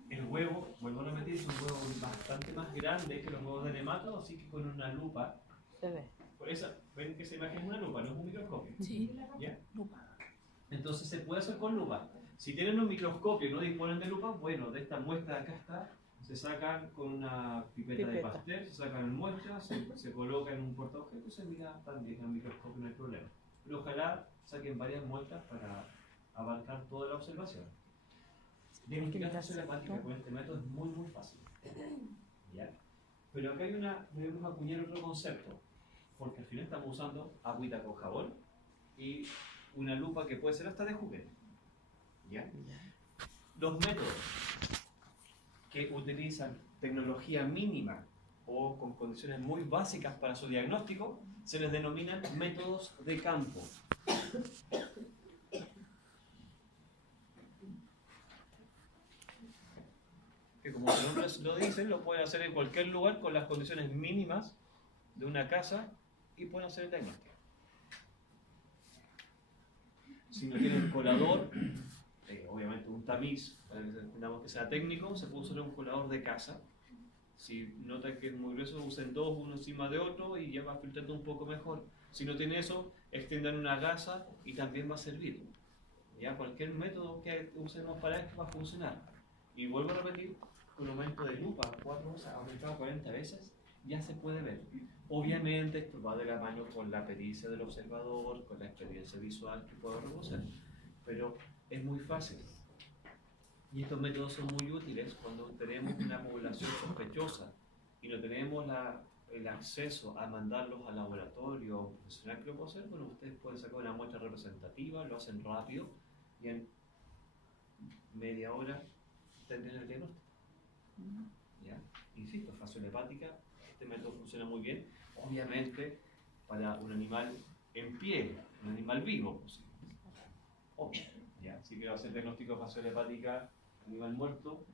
el huevo, vuelvo a repetir, es un huevo bastante más grande que los huevos de nemato, así que con una lupa Se ve. por esa, ven que esa imagen es una lupa, no es un microscopio. Sí. ¿Ya? Entonces se puede hacer con lupa. Si tienen un microscopio y no disponen de lupa, bueno, de esta muestra de acá está, se sacan con una pipeta de Pasteur, se sacan en muestras, se coloca en un portaobjetos y se mira también en el microscopio, no hay problema. Pero ojalá saquen varias muestras para abarcar toda la observación. Diagnosticar fasciola hepática con este método es muy fácil. ¿Ya? Pero acá debemos acuñar otro concepto, porque al final estamos usando agüita con jabón y una lupa que puede ser hasta de juguete. ¿Ya? Los métodos que utilizan tecnología mínima o con condiciones muy básicas para su diagnóstico se les denominan métodos de campo. Que como su nombre lo dice, lo pueden hacer en cualquier lugar con las condiciones mínimas de una casa y pueden hacer el diagnóstico. Si no tienen colador, obviamente un tamiz, para que entendamos que sea técnico, se puede usar un colador de casa. Si notan que es muy grueso, usen dos, uno encima de otro y ya va filtrando un poco mejor. Si no tiene eso, extiendan una gasa y también va a servir. Ya cualquier método que usemos para esto va a funcionar. Y vuelvo a repetir, con aumento de lupa, 4 veces, aumentado 40 veces, ya se puede ver. Obviamente esto va de la mano con la pericia del observador, con la experiencia visual que puedo reconocer, pero es muy fácil. Y estos métodos son muy útiles cuando tenemos una población sospechosa y no tenemos el acceso a mandarlos al laboratorio o profesional que lo puede hacer. Bueno, ustedes pueden sacar una muestra representativa, lo hacen rápido y en media hora tendrán el diagnóstico. ¿Ya? Insisto, fasciola hepática, este método funciona muy bien, obviamente para un animal en pie, un animal vivo, obvio. ¿Ya? Si quiero hacer diagnóstico de fasciola hepática, animal muerto,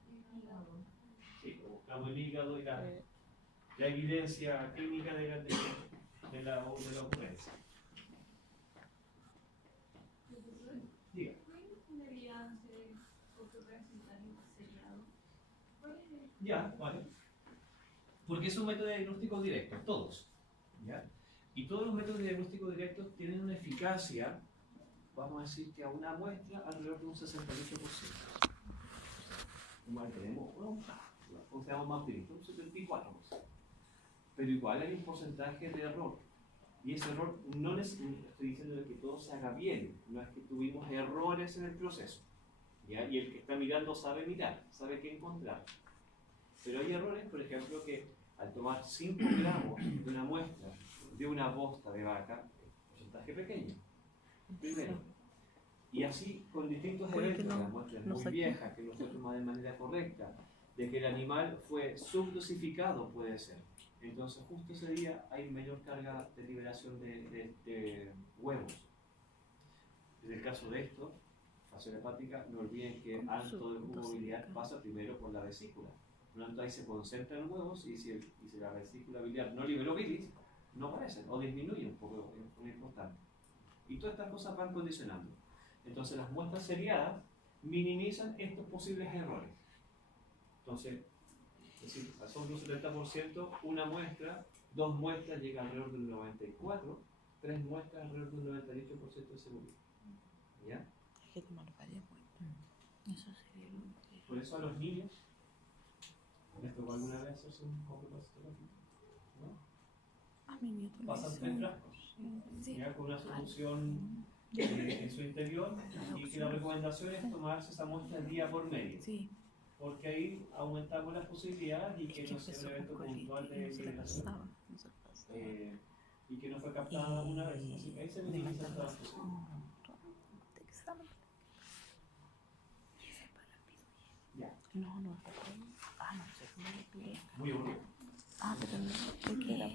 sí, buscamos el hígado y la evidencia clínica de la ocurrencia. Diga. Ya, vale. Porque es un método de diagnóstico directo, todos. ¿Ya? Y todos los métodos de diagnóstico directos tienen una eficacia, vamos a decir que a una muestra, alrededor de un 68%. Como tenemos, consideramos más optimista, un 74%. Pero igual hay un porcentaje de error. Y ese error no estoy diciendo que todo se haga bien, no es que tuvimos errores en el proceso. ¿Ya? Y el que está mirando sabe mirar, sabe qué encontrar. Pero hay errores, por ejemplo, que al tomar 5 gramos de una muestra de una bosta de vaca, porcentaje pequeño, primero. Y así con distintos Puede que eventos, no- las muestras no muy saque. viejas, que no se toman de manera correcta, de que el animal fue subdosificado, puede ser. Entonces justo ese día hay mayor carga de liberación de huevos. En el caso de esto, fascia hepática, no olviden que alto de jugo biliar pasa primero por la vesícula. Por lo tanto, ahí se concentran los huevos y si la vesícula biliar no liberó bilis, no aparecen o disminuyen un poco, es muy importante. Y todas estas cosas van condicionando. Entonces, las muestras seriadas minimizan estos posibles errores. Entonces, es decir, son un 70%, una muestra, 2 muestras llega alrededor del 94%, 3 muestras alrededor del 98% de seguridad. ¿Ya? Hay que tomar varias muestras. Eso sería lo que... Por eso a los niños, ¿les tocó alguna vez hacerse un control citológico? ¿No? A mi nieto le Pasan hizo 3 frascos, sí. ¿ya? Con una solución en su interior, y que la recomendación es tomarse esa muestra día por medio, Sí, porque ahí aumentamos las posibilidades y que es que no sea empezó un evento con colitis puntual y de no se le liberación. pasaba, no se le pasaba. Y que no fue captada una vez, así que ahí se le minimizan mandaron todas a las hacer posibilidades. un montón de exámenes. Y ese para la Ya, no, no, no sé cómo le pide. muy bueno. Pero no, es que era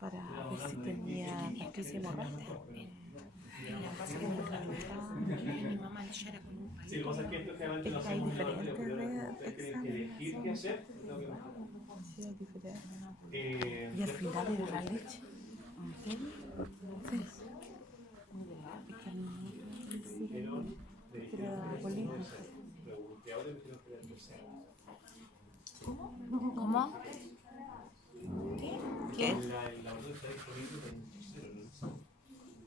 para ver si tenía parquísimo hemorrágica. Mi mamá le llora con un Sí, lo que pasa es que esto generalmente lo Es que hay hacemos en el diferentes laboratorio, pero ustedes tienen que elegir qué hacer, es lo que vamos a hacer. Sí, hay diferentes. Eh, Y al después final vamos era a- la leche. Sí. Muy delgado. Es que a mí me decían que era bolígrafo. Pregunté ahora y me dijeron que era el tercero. ¿Cómo? ¿Qué? El laboratorio está disponible con un tercero, ¿no?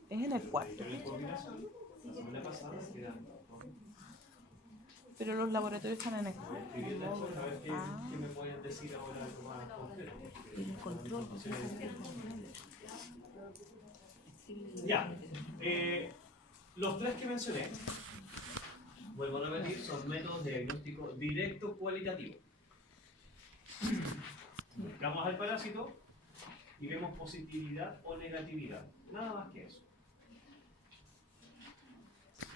Es en el cuarto. Pero en coordinación, la semana pasada quedan. Pero los laboratorios están en el Escribí el texto a ver Ah. qué me pueden decir ahora algo más concreto. Y el control. Ya, los 3 que mencioné, vuelvo a repetir, son métodos de diagnóstico directo cualitativo. Buscamos al parásito y vemos positividad o negatividad, nada más que eso.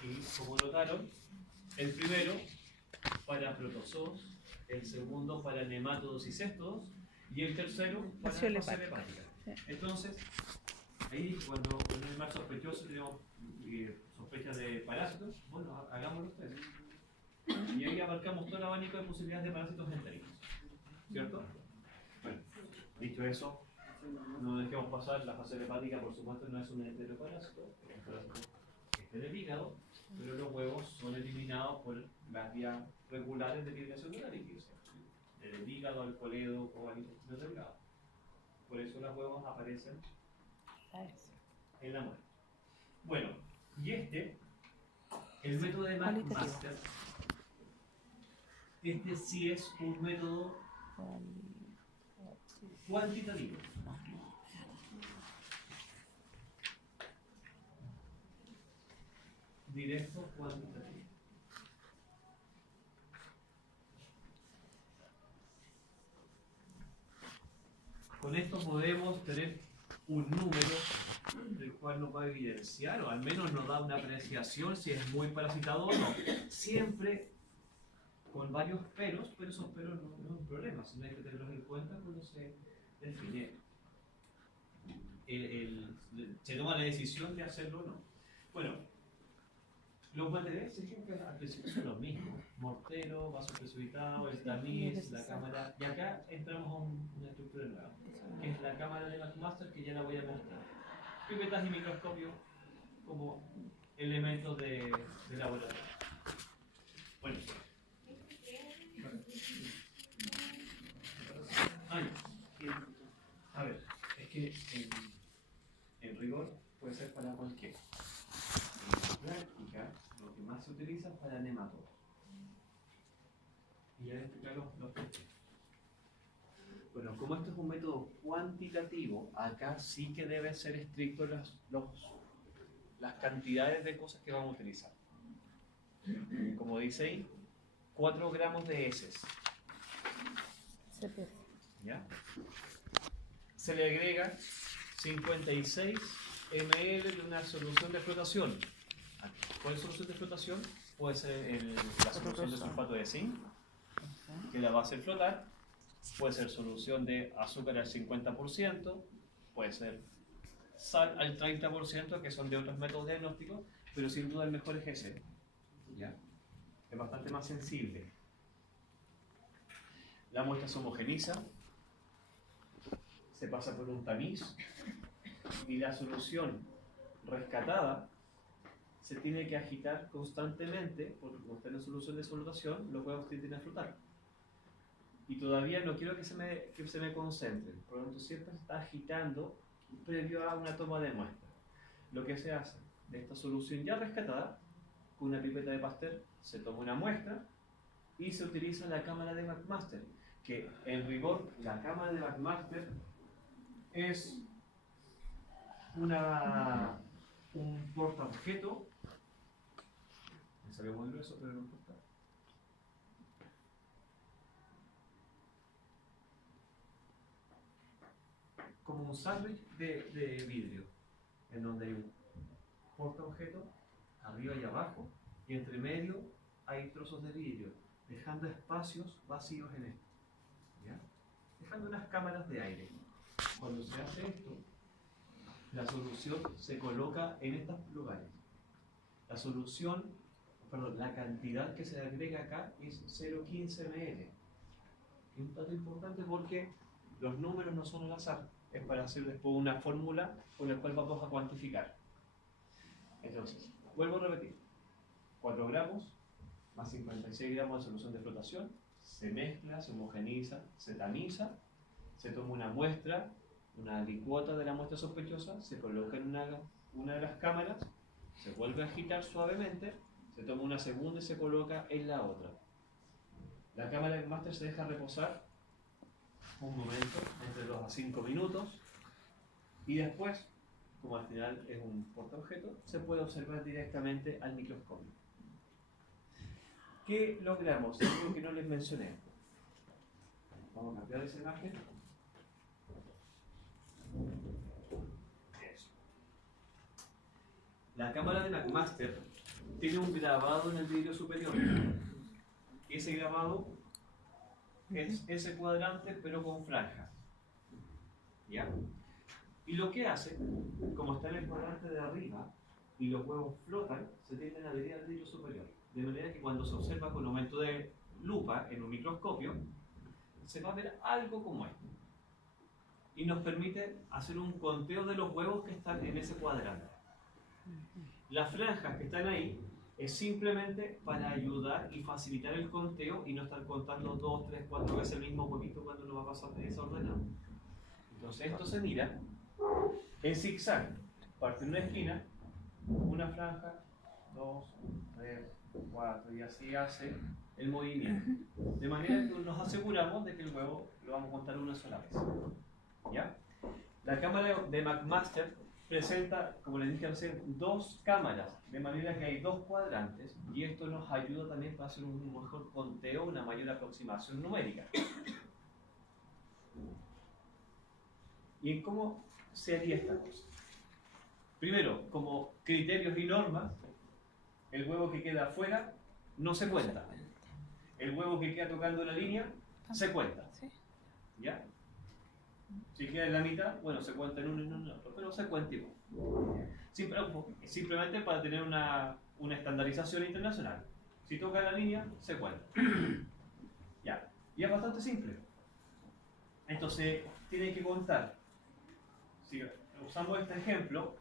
Y como notaron, el primero para protozoos, el segundo para nemátodos y céstodos, y el tercero para Fascia fascia hepática. hepática. Entonces, ahí cuando un animal sospechoso tenemos sospechas de parásitos, bueno, hagámoslo ustedes. Y ahí abarcamos todo el abanico de posibilidades de parásitos entéritos. ¿Cierto? Bueno, dicho eso, no dejemos pasar la fase hepática, por supuesto, no es un enteroparásito, es un parásito que está en el hígado, pero los huevos son eliminados por las vías regulares de liberación de la líquidos, del hígado al coledo o al intestino delgado. Por eso los huevos aparecen en la muerte. Bueno, y el método de McMaster, este sí es un método cuantitativo. Directo cuantitativo. Con esto podemos tener un número del cual nos va a evidenciar, o al menos nos da una apreciación si es muy parasitado o no. Siempre con varios peros, pero esos peros no es un problema, sino hay que tenerlos en cuenta cuando se define. Se toma la decisión de hacerlo o no. Bueno, los materiales siempre al principio son los mismos: mortero, vaso precipitado, el tamiz, la cámara. Y acá entramos a una estructura nueva, que es la cámara de McMaster, que ya la voy a mostrar. Pipetas y microscopio como elementos de laboratorio. Bueno. que en rigor puede ser para cualquiera. En la práctica, lo que más se utiliza es para nematodos. Y ya les explicar los porqués. Bueno, como esto es un método cuantitativo, acá sí que deben ser estrictos las cantidades de cosas que vamos a utilizar. Como dice ahí, 4 gramos de heces. ¿Ya? Se le agrega 56 ml de una solución de flotación. ¿Cuál solución de flotación? Puede ser la solución de sulfato de zinc, que la va a hacer flotar. Puede ser solución de azúcar al 50%, puede ser sal al 30%, que son de otros métodos diagnósticos, pero sin duda el mejor es ese. ¿Ya? Es bastante más sensible. La muestra se homogeniza, se pasa por un tamiz y la solución rescatada se tiene que agitar constantemente, porque como está en la solución de flotación, los huevos tienden a flotar. Y todavía no quiero que se me concentren, por lo tanto siempre se está agitando previo a una toma de muestra. Lo que se hace de esta solución ya rescatada, con una pipeta de Pasteur se toma una muestra y se utiliza la cámara de McMaster, que en rigor la cámara de McMaster es un portaobjeto, me salió muy grueso pero no importa. Como un sándwich de vidrio, en donde hay un portaobjeto arriba y abajo, y entre medio hay trozos de vidrio, dejando espacios vacíos en esto, ¿ya? Dejando unas cámaras de aire. Cuando se hace esto, la solución se coloca en estos lugares. La cantidad que se le agrega acá es 0,15 ml. Es un dato importante porque los números no son al azar, es para hacer después una fórmula con la cual vamos a cuantificar. Entonces, vuelvo a repetir, 4 gramos más 56 gramos de solución de flotación, se mezcla, se homogeniza, se tamiza, se toma una muestra, una alicuota de la muestra sospechosa, se coloca en una de las cámaras, se vuelve a agitar suavemente, se toma una segunda y se coloca en la otra. La cámara de McMaster se deja reposar un momento, entre 2 a 5 minutos, y después, como al final es un portaobjeto, se puede observar directamente al microscopio. ¿Qué logramos? Algo que no les mencioné. Vamos a cambiar esa imagen. Eso. La cámara de McMaster tiene un grabado en el vidrio superior. Ese grabado es ese cuadrante pero con franjas. ¿Ya? Y lo que hace, como está en el cuadrante de arriba y los huevos flotan, se tienden a adherir al vidrio superior. De manera que cuando se observa con aumento de lupa en un microscopio, se va a ver algo como esto. Y nos permite hacer un conteo de los huevos que están en ese cuadrante. Las franjas que están ahí es simplemente para ayudar y facilitar el conteo y no estar contando 2, 3, 4 veces el mismo huevito cuando lo va a pasar desordenado. Entonces esto se mira en zigzag. Parte en una esquina, una franja, 2, 3, 4 y así hace el movimiento. De manera que nos aseguramos de que el huevo lo vamos a contar una sola vez. ¿Ya? La cámara de McMaster presenta, como les dije recién, 2 cámaras, de manera que hay 2 cuadrantes y esto nos ayuda también para hacer un mejor conteo, una mayor aproximación numérica. ¿Y en cómo se haría esta cosa? Primero, como criterios y normas, el huevo que queda afuera no se cuenta. El huevo que queda tocando la línea se cuenta. ¿Ya? Si queda en la mitad, bueno, se cuenta en uno y en el otro, pero se cuenta igual. Simplemente para tener una estandarización internacional. Si toca la línea, se cuenta. Ya. Y es bastante simple. Entonces, tiene que contar. Si usamos este ejemplo,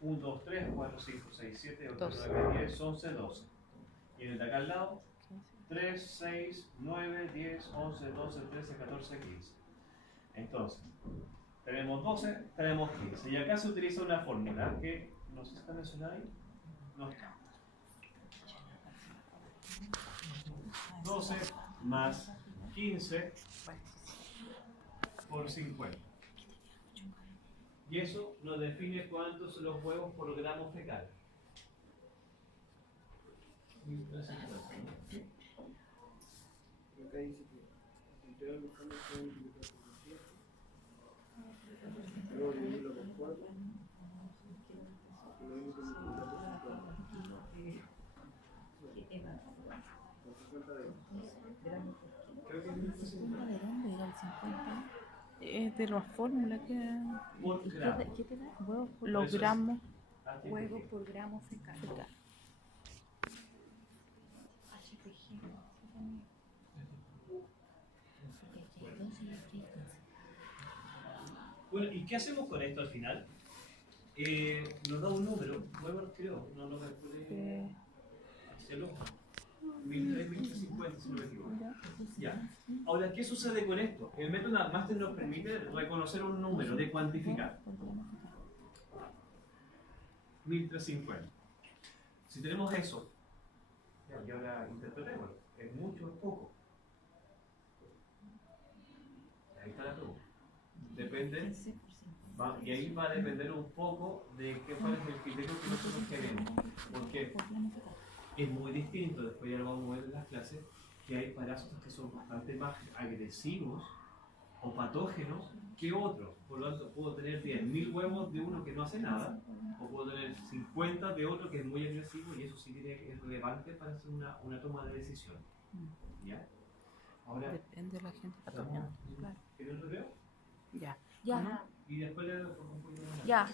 1, 2, 3, 4, 5, 6, 7, 8, 9, 10, 11, 12. Y en el de acá al lado, 3, 6, 9, 10, 11, 12, 13, 14, 15. Entonces, tenemos 12, tenemos 15. Y acá se utiliza una fórmula que no sé si está mencionada ahí. No está. 12 más 15 por 50. Y eso nos define cuántos son los huevos por gramo fecal. Acá dice que entregar los cambios pueden multiplicar por 7, luego dividirlo por 4, y lo mismo que multiplicar por 50. Por 50 de Creo que es 1550. ¿De dónde era el 50? Es de la fórmula que... Por ¿Y gramo. qué te da? Huevos por Eso los es. gramos. Huevos por gramo fecal. Fecal. Bueno, ¿y qué hacemos con esto al final? Nos da un número, Weber creo, no lo calculé hacia el ojo. 1003, 1050, si no me equivoco. Ya. Ahora, ¿qué sucede con esto? El método Master nos permite reconocer un número, de cuantificar. 1350. Si tenemos eso, ya, y ahora interpretemos, ¿es mucho o es poco? Ahí está la pregunta. Depende, y ahí va a depender un poco de cuál es el criterio que nosotros queremos. Porque es muy distinto, después ya lo vamos a ver en las clases, que hay parásitos que son bastante más agresivos o patógenos que otros. Por lo tanto, puedo tener 10.000 huevos de uno que no hace nada, o puedo tener 50 de otro que es muy agresivo, y eso sí es relevante para hacer una toma de decisión. ¿Ya? Ahora, Depende de la gente patógena. Claro. ¿quieres lo veo? Ya. Ya. Y después le doy un poquito más. Ya.